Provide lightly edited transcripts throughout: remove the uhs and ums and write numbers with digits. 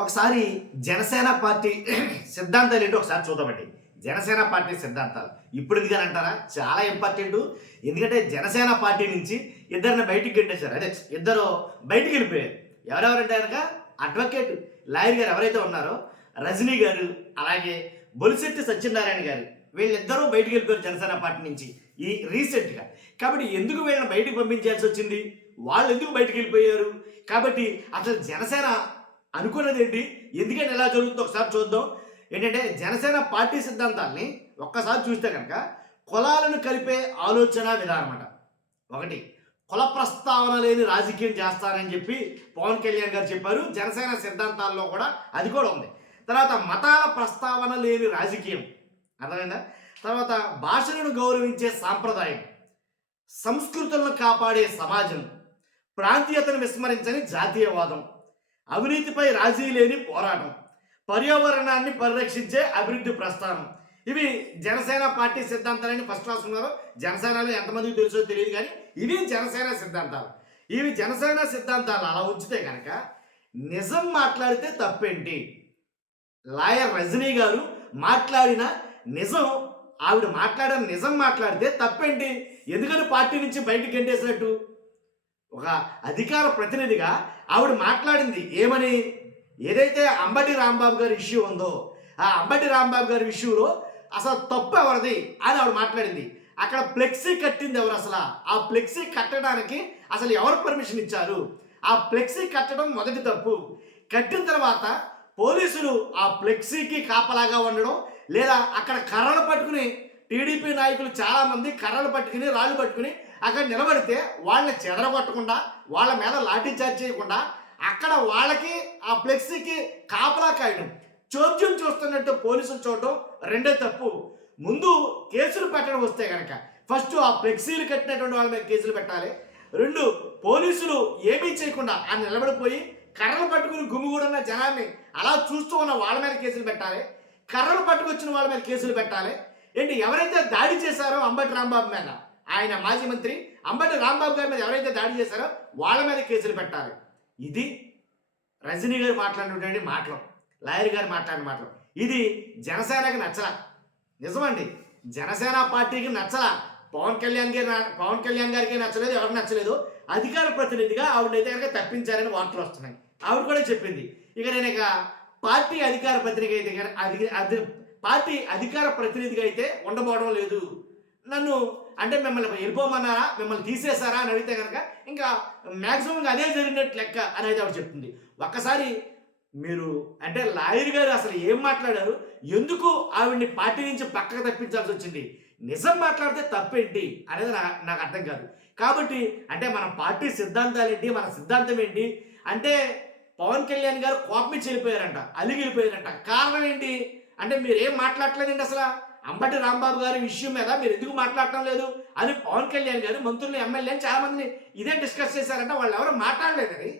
ఒకసారి జనసేన పార్టీ సిద్ధాంతాలు ఏంటో ఒకసారి చూద్దామండి. జనసేన పార్టీ సిద్ధాంతాలు. ఇప్పుడు ఎందుకని చాలా ఇంపార్టెంట్. ఎందుకంటే జనసేన పార్టీ నుంచి ఇద్దరిని బయటికి గెంటేశారు. అదే ఇద్దరు బయటికి వెళ్ళిపోయారు. ఎవరెవరంటే కనుక అడ్వకేట్ లాయర్ గారు ఎవరైతే ఉన్నారో రజనీ గారు, అలాగే బొలిశెట్టి సత్యనారాయణ గారు, వీళ్ళిద్దరూ బయటికి వెళ్ళిపోయారు జనసేన పార్టీ నుంచి ఈ రీసెంట్గా. కాబట్టి ఎందుకు వీళ్ళని బయటకు పంపించాల్సి వచ్చింది, వాళ్ళు ఎందుకు బయటికి వెళ్ళిపోయారు, కాబట్టి అసలు జనసేన అనుకున్నది ఏంటి, ఎందుకంటే ఎలా జరుగుతుందో ఒకసారి చూద్దాం. ఏంటంటే జనసేన పార్టీ సిద్ధాంతాల్ని ఒక్కసారి చూస్తే కనుక కులాలను కలిపే ఆలోచన విధానం అన్నమాట. ఒకటి, కుల ప్రస్తావన లేని రాజకీయం చేస్తారని చెప్పి పవన్ కళ్యాణ్ గారు చెప్పారు. జనసేన సిద్ధాంతాల్లో కూడా అది కూడా ఉంది. తర్వాత మతాల ప్రస్తావన లేని రాజకీయం, అర్థమైందా? తర్వాత భాషలను గౌరవించే సాంప్రదాయం, సంస్కృతులను కాపాడే సమాజం, ప్రాంతీయతను విస్మరించని జాతీయవాదం, అవినీతిపై రాజీ లేని పోరాటం, పర్యావరణాన్ని పరిరక్షించే అభివృద్ధి ప్రస్థానం. ఇవి జనసేన పార్టీ సిద్ధాంతాలని ఫస్ట్ క్లాస్ ఉన్నారు. జనసేనలో ఎంతమందికి తెలుసో తెలియదు, కానీ ఇవి జనసేన సిద్ధాంతాలు. ఇవి జనసేన సిద్ధాంతాలు అలా ఉంచితే కనుక నిజం మాట్లాడితే తప్పేంటి? లాయర్ రజనీ గారు మాట్లాడిన నిజం, ఆవిడ మాట్లాడిన నిజం మాట్లాడితే తప్పేంటి? ఎందుకని పార్టీ నుంచి బయటకు గెంటేసినట్టు? ఒక అధికార ప్రతినిధిగా ఆవిడ మాట్లాడింది ఏమని? ఏదైతే అంబటి రాంబాబు గారి ఇష్యూ ఉందో, ఆ అంబటి రాంబాబు గారి ఇష్యూలో అసలు తప్పు ఎవరిది అని ఆవిడ మాట్లాడింది. అక్కడ ఫ్లెక్సీ కట్టింది ఎవరు? అసలు ఆ ఫ్లెక్సీ కట్టడానికి అసలు ఎవరు పర్మిషన్ ఇచ్చారు? ఆ ఫ్లెక్సీ కట్టడం మొదటి తప్పు. కట్టిన తర్వాత పోలీసులు ఆ ఫ్లెక్సీకి కాపలాగా ఉండడం, లేదా అక్కడ కర్రలు పట్టుకుని టీడీపీ నాయకులు చాలామంది కర్రలు పట్టుకుని రాళ్ళు పట్టుకుని అక్కడ నిలబడితే వాళ్ళని చెదరగొట్టకుండా, వాళ్ళ మీద లాఠీ చార్జ్ చేయకుండా అక్కడ వాళ్ళకి ఆ ఫ్లెక్సీకి కాపలా కాయడం, చోద్యం చూస్తున్నట్టు పోలీసులు చూడడం రెండో తప్పు. ముందు కేసులు పెట్టడం వస్తే కనుక ఫస్ట్ ఆ ఫ్లెక్సీలు కట్టినటువంటి వాళ్ళ మీద కేసులు పెట్టాలి. రెండు, పోలీసులు ఏమీ చేయకుండా ఆ నిలబడిపోయి కర్రలు పట్టుకుని గుమిగూడున్న జనాన్ని అలా చూస్తూ ఉన్న వాళ్ళ మీద కేసులు పెట్టాలి. కర్రలు పట్టుకొచ్చిన వాళ్ళ మీద కేసులు పెట్టాలి. ఏంటి, ఎవరైతే దాడి చేశారో అంబటి రాంబాబు మీద, ఆయన మాజీ మంత్రి అంబటి రాంబాబు గారి మీద ఎవరైతే దాడి చేశారో వాళ్ళ మీద కేసులు పెట్టాలి. ఇది రజనీ గారు మాట్లాడినటువంటి మాటలు, లాయర్ గారు మాట్లాడిన మాటలు. ఇది జనసేనకి నచ్చలా. నిజమండి, జనసేన పార్టీకి నచ్చలా. పవన్ కళ్యాణ్ గారికి నచ్చలేదు, ఎవరికి నచ్చలేదు. అధికార ప్రతినిధిగా ఆవిడైతే కనుక తప్పించారని వార్తలు వస్తున్నాయి. ఆవిడ కూడా చెప్పింది, ఇక నేను పార్టీ అధికార ప్రతినిధి అయితే పార్టీ అధికార ప్రతినిధిగా అయితే ఉండబోవడం లేదు. నన్ను అంటే మిమ్మల్ని వెళ్ళిపోమన్నారా, మిమ్మల్ని తీసేశారా అని అడిగితే కనుక ఇంకా మ్యాక్సిమం అదే జరిగినట్టు లెక్క అనేది ఆవిడ చెప్తుంది. ఒక్కసారి మీరు అంటే లాయర్ గారు అసలు ఏం మాట్లాడారు, ఎందుకు ఆవిడ్ని పార్టీ నుంచి పక్కకు తప్పించాల్సి వచ్చింది, నిజం మాట్లాడితే తప్పేంటి అనేది నాకు అర్థం కాదు. కాబట్టి అంటే మన పార్టీ సిద్ధాంతాలు ఏంటి, మన సిద్ధాంతం ఏంటి అంటే పవన్ కళ్యాణ్ గారు కోపమిచ్చి వెళ్ళిపోయారంట, అలిగి వెళ్ళిపోయారంట. కారణం ఏంటి అంటే మీరు ఏం మాట్లాడలేదండి అసలు. అంబటి రాంబాబు గారి విషయం మీద మీరు ఎందుకు మాట్లాడటం లేదు అని పవన్ కళ్యాణ్ గారు మంత్రులు, ఎమ్మెల్యేలు చాలా మంది ఇదే డిస్కస్ చేశారంట. వాళ్ళు ఎవరు మాట్లాడలేదని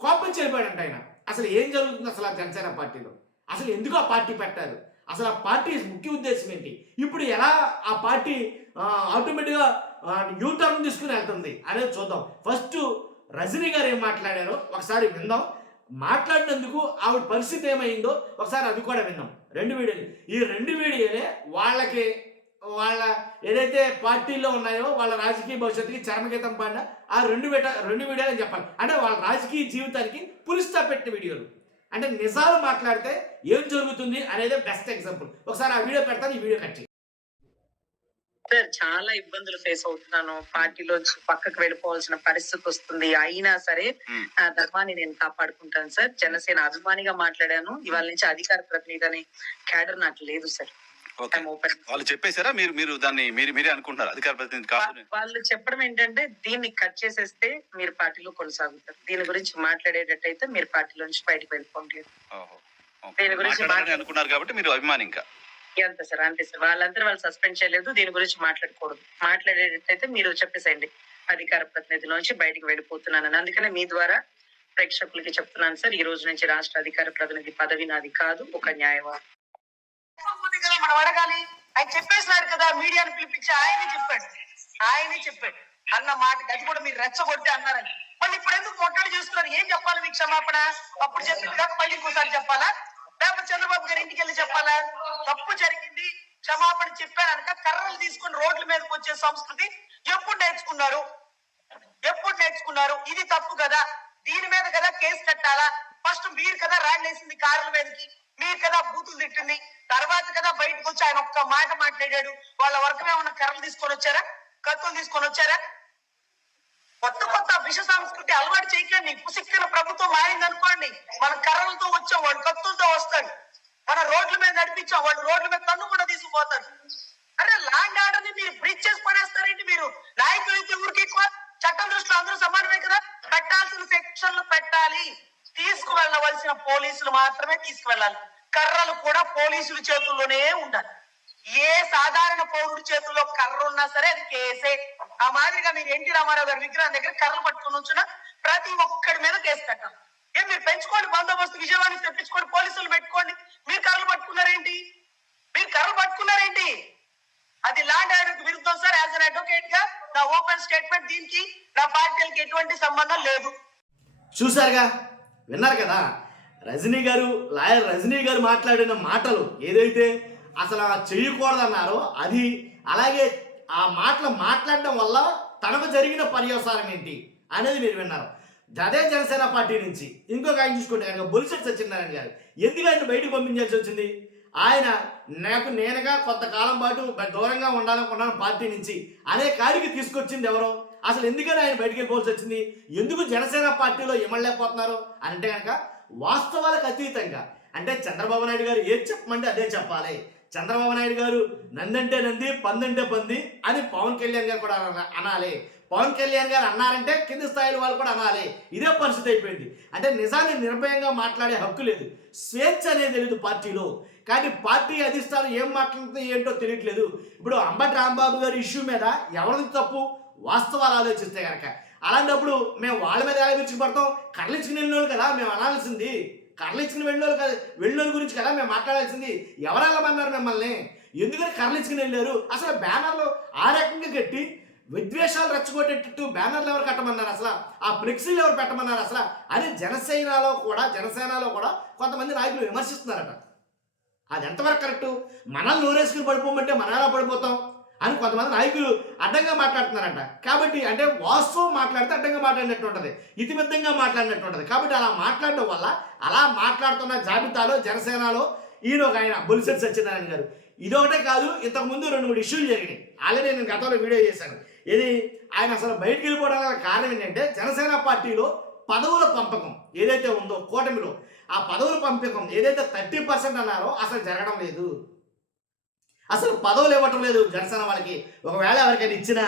కోపం చెల్లిపోయాడంట ఆయన. అసలు ఏం జరుగుతుంది అసలు ఆ జనసేన పార్టీలో, అసలు ఎందుకు ఆ పార్టీ పెట్టారు, అసలు ఆ పార్టీ ముఖ్య ఉద్దేశం ఏంటి, ఇప్పుడు ఎలా ఆ పార్టీ ఆటోమేటిక్గా యూటర్న్ తీసుకుని వెళ్తుంది అనేది చూద్దాం. ఫస్ట్ రజనీ గారు ఏం మాట్లాడారో ఒకసారి విందాం. మాట్లాడినందుకు ఆవిడ పరిస్థితి ఏమైందో ఒకసారి అది కూడా విందాం. రెండు వీడియోలు, ఈ రెండు వీడియోలే వాళ్ళకి వాళ్ళ ఏదైతే పార్టీలో ఉన్నాయో వాళ్ళ రాజకీయ భవిష్యత్తుకి చరమగీతం పాడిన ఆ రెండు వీడియోలు అని చెప్పాలి. అంటే వాళ్ళ రాజకీయ జీవితానికి పులిస్తా పెట్టిన వీడియోలు. అంటే నిజాలు మాట్లాడితే ఏం జరుగుతుంది అనేది బెస్ట్ ఎగ్జాంపుల్. ఒకసారి ఆ వీడియో పెడతాను, ఈ వీడియో కట్ చేయి. సార్, చాలా ఇబ్బందులు ఫేస్ అవుతున్నాను. పార్టీలోంచి పక్కకు వెళ్ళిపోవాల్సిన పరిస్థితి వస్తుంది. అయినా సరే ఆ ధర్మాన్ని నేను కాపాడుకుంటాను సార్. జనసేన అభిమానిగా మాట్లాడాను. ఇవాళ నుంచి అధికార ప్రతినిధి అనే క్యాడర్ నాకు లేదు సార్. వాళ్ళు చెప్పేశారా, మీరు దాన్ని మీరే అనుకుంటున్నారు అధికార ప్రతినిధి కాదు? వాళ్ళు చెప్పడం ఏంటంటే దీన్ని కట్ చేసేస్తే మీరు పార్టీలో కొనసాగుతారు, దీని గురించి మాట్లాడేటట్టయితే మీరు పార్టీలో నుంచి బయటకు వెళ్ళిపోండి. దీని గురించి అనుకున్నారు కాబట్టి మీరు అభిమాని ఇంకా అంతే సార్, అంతే సార్. వాళ్ళందరూ వాళ్ళు సస్పెండ్ చేయలేదు, దీని గురించి మాట్లాడకూడదు. మాట్లాడేటట్టయితే మీరు చెప్పేసేయండి అధికార ప్రతినిధిలోంచి బయటకు వెళ్ళిపోతున్నానని. అందుకనే మీ ద్వారా ప్రేక్షకులకి చెప్తున్నాను సార్, ఈ రోజు నుంచి రాష్ట్ర అధికార ప్రతినిధి పదవి నాది కాదు, ఒక న్యాయవాది. మనం అడగాలి, ఆయన చెప్పేసినారు కదా, మీడియాని పిలిపించి ఆయనే చెప్పాడు అన్న మాటకి అది కూడా మీరు రెచ్చగొట్టి అన్నారని మళ్ళీ ఇప్పుడు ఎందుకు మొట్టడి చేస్తున్నారు? ఏం చెప్పాలి మీకు క్షమాపణ? అప్పుడు చెప్పింది కాక మళ్ళీ ఇంకోసారి చెప్పాలా? లేకపోతే చంద్రబాబు గారి ఇంటికి వెళ్ళి చెప్పాలా? తప్పు జరిగింది, క్షమాపణ చెప్పారనక కర్రలు తీసుకుని రోడ్ల మీదకి వచ్చే సంస్కృతి ఎప్పుడు నేర్చుకున్నారు? ఎప్పుడు నేర్చుకున్నారు? ఇది తప్పు కదా, దీని మీద కదా కేసు కట్టాలా? ఫస్ట్ మీరు కదా రాళ్ళేసింది కార్ల మీదకి, మీరు కదా బూతులు తిట్టింది, తర్వాత కదా బయటకు వచ్చి ఆయన ఒక్క మాట మాట్లాడాడు. వాళ్ళ వర్గం ఏమన్నా కర్రలు తీసుకొని వచ్చారా, కత్తులు తీసుకొని వచ్చారా? కొత్త కొత్త విష సంస్కృతి అలవాటు చేయకండి. పుసిక్కిన ప్రభుత్వం మారింది అనుకోండి, మన కర్రలతో వచ్చాం, వాడు కత్తులతో వస్తాడు. మన రోడ్ల మీద నడిపించాం, వాడు రోడ్ల మీద తన్ను కూడా తీసుకుపోతాడు. అరే ల్యాండ్ ఆర్డర్ ని మీరు బ్రిడ్జ్ చేసి పడేస్తారేంటి? మీరు నాయకులు అయితే ఊరికి ఎక్కువ, చట్టం దృష్టిలో అందరూ సమానమే కదా. పెట్టాల్సిన సెక్షన్లు పెట్టాలి, తీసుకువెళ్ళవలసిన పోలీసులు మాత్రమే తీసుకువెళ్ళాలి. కర్రలు కూడా పోలీసుల చేతుల్లోనే ఉండాలి. ఏ సాధారణ పౌరుడి చేతుల్లో కర్ర ఉన్నా సరే అది కేసే. ఆ మాదిరిగా మీరు ఎన్టీ రామారావు గారి విగ్రహం దగ్గర కర్రలు పట్టుకుని ఉంచిన ప్రతి ఒక్కడి మీద కేసు కట్టాలి. ఏం మీరు పెంచుకోండి, బందోబస్తు విజయవాడకి తెప్పించుకోండి, పోలీసులు పెట్టుకోండి. మీరు కర్రలు పట్టుకున్నారేంటి? మీరు కర్రలు పట్టుకున్నారేంటి? అది ల్యాండ్ ఆర్డర్ కు విరుద్ధం సార్. యాజ్ అన్ అడ్వకేట్ గా నా ఓపెన్ స్టేట్మెంట్, దీనికి నా పార్టీలకి ఎటువంటి సంబంధం లేదు. చూసారుగా, విన్నారు కదా లాయర్ రజనీ గారు మాట్లాడిన మాటలు ఏదైతే అసలు చేయకూడదన్నారో అది, అలాగే ఆ మాటలు మాట్లాడడం వల్ల తనకు జరిగిన పర్యవసానం ఏంటి అనేది మీరు విన్నారు. అదే జనసేన పార్టీ నుంచి ఇంకొక ఆయన చూసుకుంటే కనుక బొలిశెట్టి సత్యనారాయణ గారు ఎందుకు ఆయన బయటకు పంపించాల్సి వచ్చింది? ఆయన నేనుగా కొంతకాలం పాటు దూరంగా ఉండాలనుకున్నాను పార్టీ నుంచి అనే కాడికి తీసుకొచ్చింది ఎవరో? అసలు ఎందుకని ఆయన బయటికి వెళ్ళిపోవాల్సి వచ్చింది? ఎందుకు జనసేన పార్టీలో ఇమ్మలేకపోతున్నారు అంటే కనుక వాస్తవాలకు అతీతంగా, అంటే చంద్రబాబు నాయుడు గారు ఏది చెప్పమంటే అదే చెప్పాలి. చంద్రబాబు నాయుడు గారు నందంటే నంది, పందంటే పంది అని పవన్ కళ్యాణ్ గారు కూడా అనాలి. పవన్ కళ్యాణ్ గారు అన్నారంటే కింది స్థాయిలో వాళ్ళు కూడా అనాలి. ఇదే పరిస్థితి అయిపోయింది. అంటే నిజాన్ని నిర్భయంగా మాట్లాడే హక్కు లేదు, స్వేచ్ఛ అనేది లేదు పార్టీలో. కానీ పార్టీ అధిష్టానం ఏం మాట్లాడుతుందో ఏంటో తెలియట్లేదు. ఇప్పుడు అంబటి రాంబాబు గారి ఇష్యూ మీద ఎవరిది తప్పు? వాస్తవాలు ఆలోచిస్తే కనుక. అలాంటప్పుడు మేము వాళ్ళ మీద ఎలా విరుచుకుపడతాం? కర్లించుకుని వెళ్ళిన వాళ్ళు కదా మేము అనాల్సింది. కర్లించుకుని వెళ్ళిన గురించి కదా మేము మాట్లాడాల్సింది. ఎవరు వెళ్ళమన్నారు మిమ్మల్ని? ఎందుకని కర్లించుకుని వెళ్ళారు? అసలు బ్యానర్లు ఆ రకంగా కట్టి విద్వేషాలు రెచ్చగొట్టేటట్టు బ్యానర్లు ఎవరు కట్టమన్నారు? అసలు ఆ ఫ్లెక్సీలు ఎవరు పెట్టమన్నారు? అసలు అని జనసేనలో కూడా కొంతమంది నాయకులు విమర్శిస్తున్నారట. అది ఎంతవరకు కరెక్టు? మనల్ని నోరేసుకుని పడిపోమంటే మనం ఎలా పడిపోతాం అని కొంతమంది నాయకులు అడ్డంగా మాట్లాడుతున్నారంట. కాబట్టి అంటే వాస్తవం మాట్లాడితే అడ్డంగా మాట్లాడినట్టు ఉంటుంది, ఇతిమిద్దంగా మాట్లాడినట్టు ఉంటుంది. కాబట్టి అలా మాట్లాడడం వల్ల అలా మాట్లాడుతున్న జాబితాలో జనసేనలో ఈయన ఒక ఆయన బొలిశెట్టి సత్యనారాయణ గారు. ఇదొకటే కాదు, ఇంతకుముందు 2-3 ఇష్యూలు జరిగినాయి. ఆల్రెడీ నేను గతంలో వీడియో చేశాను. ఇది ఆయన అసలు బయటికి వెళ్ళిపోవడానికి కారణం ఏంటంటే జనసేన పార్టీలో పదవుల పంపకం ఏదైతే ఉందో కూటమిలో, ఆ పదవుల పంపకం ఏదైతే 30% అన్నారో అసలు జరగడం లేదు. అసలు పదవులు ఇవ్వటం లేదు జనసేన వాళ్ళకి. ఒకవేళ ఎవరికైనా ఇచ్చినా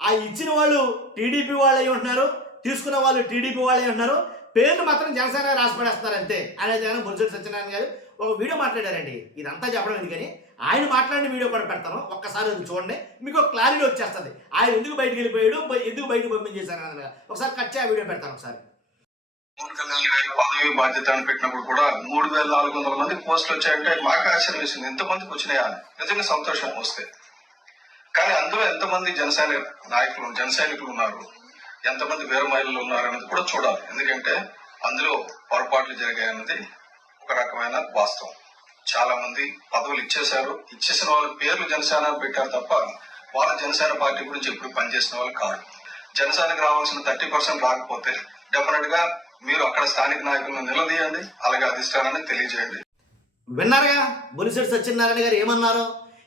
ఆ ఇచ్చిన వాళ్ళు టీడీపీ వాళ్ళు అయి ఉంటున్నారు, తీసుకున్న వాళ్ళు టీడీపీ వాళ్ళు అయి ఉంటున్నారు, పేర్లు మాత్రం జనసేన రాసి పడేస్తున్నారు అంతే అనేది ఆయన బొలిశెట్టి సత్యనారాయణ గారు ఒక వీడియో మాట్లాడారండి. ఇదంతా చెప్పడం ఎందుకని ఆయన మాట్లాడిన వీడియో కూడా పెడతాను, ఒక్కసారి అది చూడండి, మీకు ఒక క్లారిటీ వచ్చేస్తుంది. ఆయన ఎందుకు బయటకు వెళ్ళిపోయాడు, ఎందుకు బయటకు పంపించేశారు అన్నది. ఒకసారి కట్ చేసి ఆ వీడియో పెడతాను ఒకసారి. పవన్ కళ్యాణ్ గారి పదవి బాధ్యత అని పెట్టినప్పుడు కూడా 3400 మంది పోస్టులు వచ్చాయంటే మాకు ఆశ్చర్యం వేసింది. ఎంతమందికి వచ్చినాయా అని. నిజంగా సంతోషం వస్తే. కానీ అందులో ఎంతమంది జన సైనికులు ఉన్నారు, ఎంతమంది వీర మహిళలు ఉన్నారు అన్నది కూడా చూడాలి. ఎందుకంటే అందులో పొరపాట్లు జరిగాయన్నది ఒక రకమైన వాస్తవం. చాలా మంది పదవులు ఇచ్చేసిన వాళ్ళ పేర్లు జనసేన పెట్టారు తప్ప వాళ్ళ జనసేన పార్టీ గురించి ఎప్పుడు పనిచేసిన వాళ్ళు కాదు. జనసేనకు రావాల్సిన 30% రాకపోతే డెఫినెట్ గా మీరు అక్కడ స్థానిక నాయకులను నిలదీయండి, అలాగే అధిష్టానాన్ని తెలియజేయండి. విన్నారుగా బొలిశెట్టి సత్యనారాయణ గారు ఏమన్నారో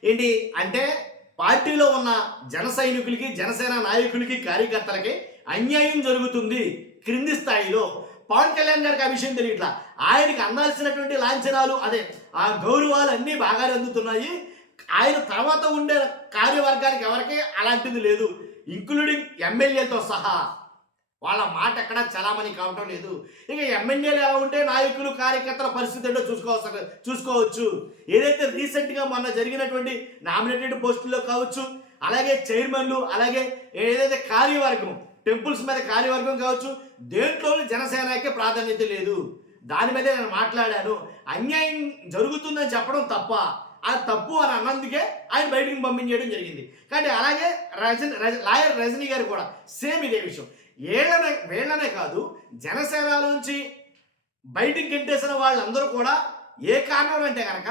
ఏంటి అంటే, పార్టీలో ఉన్న జన సైనికులకి, జనసేన నాయకులకి, కార్యకర్తలకి అన్యాయం జరుగుతుంది క్రింది స్థాయిలో. పవన్ కళ్యాణ్ గారికి ఆ విషయం తెలియట్లా. ఆయనకి అందాల్సినటువంటి లాంఛనాలు, అదే ఆ గౌరవాలు అన్నీ బాగానే అందుతున్నాయి. ఆయన తర్వాత ఉండే కార్యవర్గానికి ఎవరికి అలాంటిది లేదు, ఇంక్లూడింగ్ ఎమ్మెల్యేలతో సహా. వాళ్ళ మాట ఎక్కడ చలామణి కావటం లేదు. ఇక ఎమ్మెల్యేలు ఎలా ఉంటే నాయకులు, కార్యకర్తల పరిస్థితి ఏంటో చూసుకోవచ్చు. ఏదైతే రీసెంట్గా మొన్న జరిగినటువంటి నామినేటెడ్ పోస్టుల్లో కావచ్చు, అలాగే చైర్మన్లు, అలాగే ఏదైతే కార్యవర్గం, టెంపుల్స్ మీద కార్యవర్గం కావచ్చు, దేంట్లోనూ జనసేనకే ప్రాధాన్యత లేదు. దాని మీదే నేను మాట్లాడాను. అన్యాయం జరుగుతుందని చెప్పడం తప్ప, అది తప్పు అని అన్నందుకే ఆయన బయటికి పంపించేయడం జరిగింది. కానీ అలాగే లాయర్ రజనీ గారు కూడా సేమ్ ఇదే విషయం. వీళ్ళనే కాదు, జనసేనలోంచి బయటికి గెంటేసిన వాళ్ళందరూ కూడా ఏ కారణం అంటే కనుక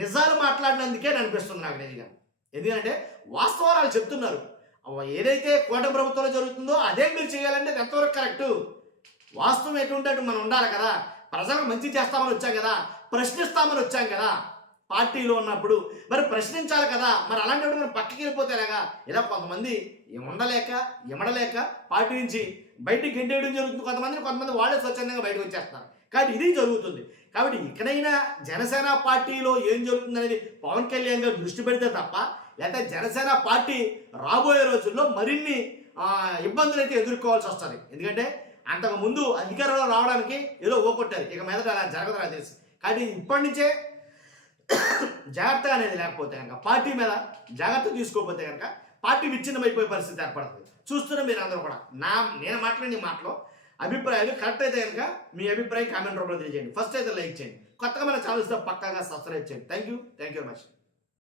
నిజాలు మాట్లాడినందుకే అనిపిస్తుంది నాకు నిజంగా. ఎందుకంటే వాస్తవాలు వాళ్ళు చెప్తున్నారు. ఏదైతే కూటమి ప్రభుత్వంలో జరుగుతుందో అదే మీరు చేయాలంటే అది ఎంతవరకు కరెక్టు? వాస్తవం ఎటువంటి అటు మనం ఉండాలి కదా. ప్రజలకు మంచి చేస్తామని వచ్చాం కదా, ప్రశ్నిస్తామని వచ్చాం కదా పార్టీలో ఉన్నప్పుడు, మరి ప్రశ్నించాలి కదా. మరి అలాంటప్పుడు మనం పక్కకి వెళ్ళిపోతే ఎలాగా? ఇలా కొంతమంది ఉండలేక ఎమడలేక పార్టీ నుంచి బయటికి గెంటేయడం జరుగుతుంది. కొంతమంది వాళ్ళే స్వచ్ఛందంగా బయటకు వచ్చేస్తున్నారు. కాబట్టి ఇది జరుగుతుంది. కాబట్టి ఇక్కడైనా జనసేన పార్టీలో ఏం జరుగుతుంది అనేది పవన్ కళ్యాణ్ గారు దృష్టి పెడితే తప్ప, లేకపోతే జనసేన పార్టీ రాబోయే రోజుల్లో మరిన్ని ఇబ్బందులు అయితే ఎదుర్కోవాల్సి వస్తుంది. ఎందుకంటే అంతకు ముందు అధికారంలో రావడానికి ఏదో ఓకొట్టారు, ఇక మీద అలా జరగదు నాకు తెలిసి. కాబట్టి ఇప్పటి నుంచే జాగ్రత్త అనేది లేకపోతే కనుక, పార్టీ మీద జాగ్రత్త తీసుకోకపోతే కనుక పార్టీ విచ్ఛిన్నమైపోయే పరిస్థితి ఏర్పడుతుంది. చూస్తున్న మీరు అందరూ కూడా నేను మాట్లాడిన మాటలో అభిప్రాయాలు కరెక్ట్ అయితే కనుక మీ అభిప్రాయం కామెంట్ రూపంలో తెలియజేయండి. ఫస్ట్ అయితే లైక్ చేయండి. కొత్తగా మన ఛానల్స్తో పక్కాగా సబ్స్క్రైబ్ చేయండి. Thank you very much.